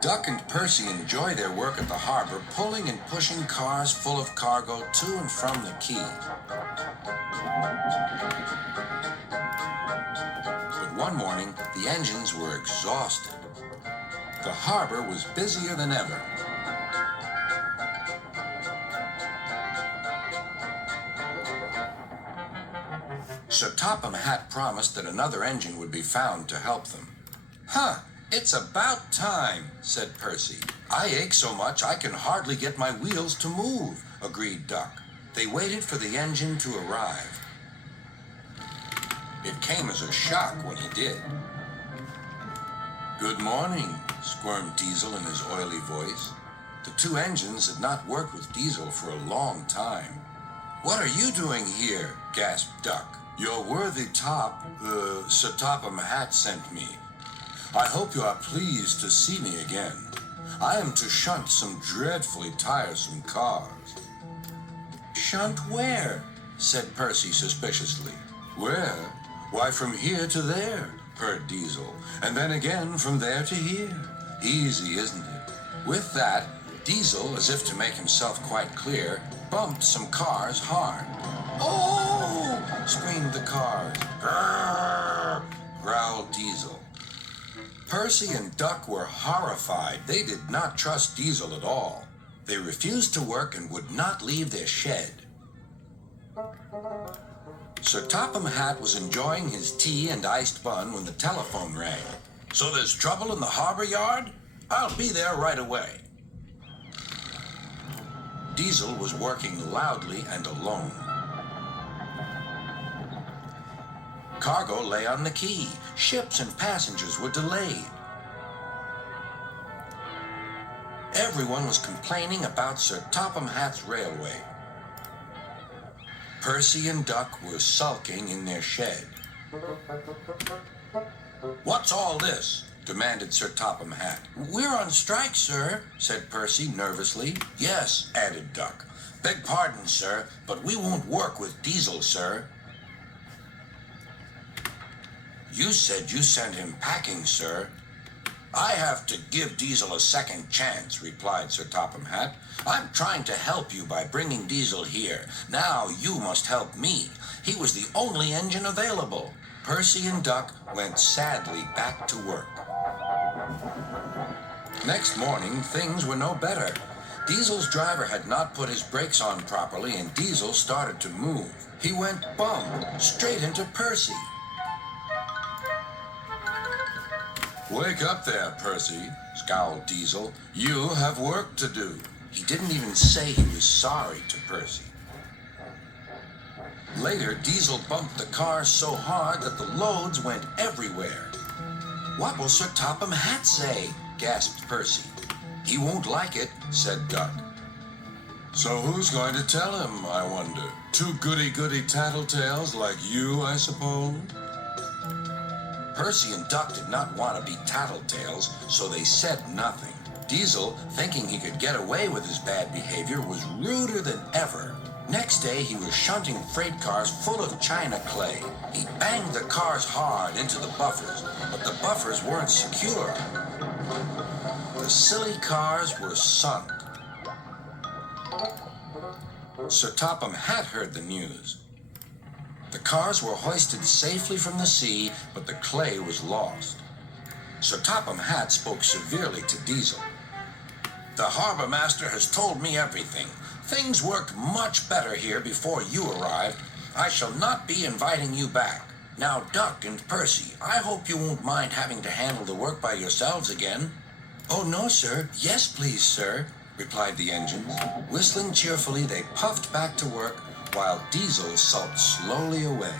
Duck and Percy enjoy their work at the harbor, pulling and pushing cars full of cargo to and from the quay. But one morning, the engines were exhausted. The harbor was busier than ever. Sir Topham Hatt promised that another engine would be found to help them. "Huh, it's about time," said Percy. "I ache so much I can hardly get my wheels to move," agreed Duck. They waited for the engine to arrive. It came as a shock when he did. "Good morning," squirmed Diesel in his oily voice. The two engines had not worked with Diesel for a long time. "What are you doing here?" gasped Duck. "Your worthy Sir Topham Hatt sent me. I hope you are pleased to see me again. I am to shunt some dreadfully tiresome cars." "Shunt where?" said Percy suspiciously. "Where? Why, from here to there," purred Diesel, "and then again from there to here. Easy, isn't it?" With that, Diesel, as if to make himself quite clear, bumped some cars hard. "Oh!" screamed the cars. "Grrr!" growled Diesel. Percy and Duck were horrified. They did not trust Diesel at all. They refused to work and would not leave their shed. Sir Topham Hatt was enjoying his tea and iced bun when the telephone rang. "So there's trouble in the harbor yard? I'll be there right away." Diesel was working loudly and alone. Cargo lay on the quay. Ships and passengers were delayed. Everyone was complaining about Sir Topham Hatt's railway. Percy and Duck were sulking in their shed. "What's all this?" demanded Sir Topham Hatt. "We're on strike, sir," said Percy nervously. "Yes," added Duck. "Beg pardon, sir, but we won't work with Diesel, sir." "You said you sent him packing, sir." "I have to give Diesel a second chance," replied Sir Topham Hatt. "I'm trying to help you by bringing Diesel here. Now you must help me. He was the only engine available." Percy and Duck went sadly back to work. Next morning, things were no better. Diesel's driver had not put his brakes on properly, and Diesel started to move. He went bump straight into Percy. "Wake up there, Percy," scowled Diesel. "You have work to do." He didn't even say he was sorry to Percy. Later, Diesel bumped the cars so hard that the loads went everywhere. "What will Sir Topham Hatt say?" gasped Percy. "He won't like it," said Duck. "So who's going to tell him, I wonder? Two goody-goody tattletales like you, I suppose?" Percy and Duck did not want to be tattletales, so they said nothing. Diesel, thinking he could get away with his bad behavior, was ruder than ever. Next day, he was shunting freight cars full of china clay. He banged the cars hard into the buffers, but the buffers weren't secure. The silly cars were sunk. Sir Topham Hatt heard the news. The cars were hoisted safely from the sea, but the clay was lost. Sir Topham Hatt spoke severely to Diesel. "The harbor master has told me everything. Things worked much better here before you arrived. I shall not be inviting you back. Now, Duck and Percy, I hope you won't mind having to handle the work by yourselves again." "Oh, no, sir. Yes, please, sir," replied the engines. Whistling cheerfully, they puffed back to work, while Diesel sulked slowly away.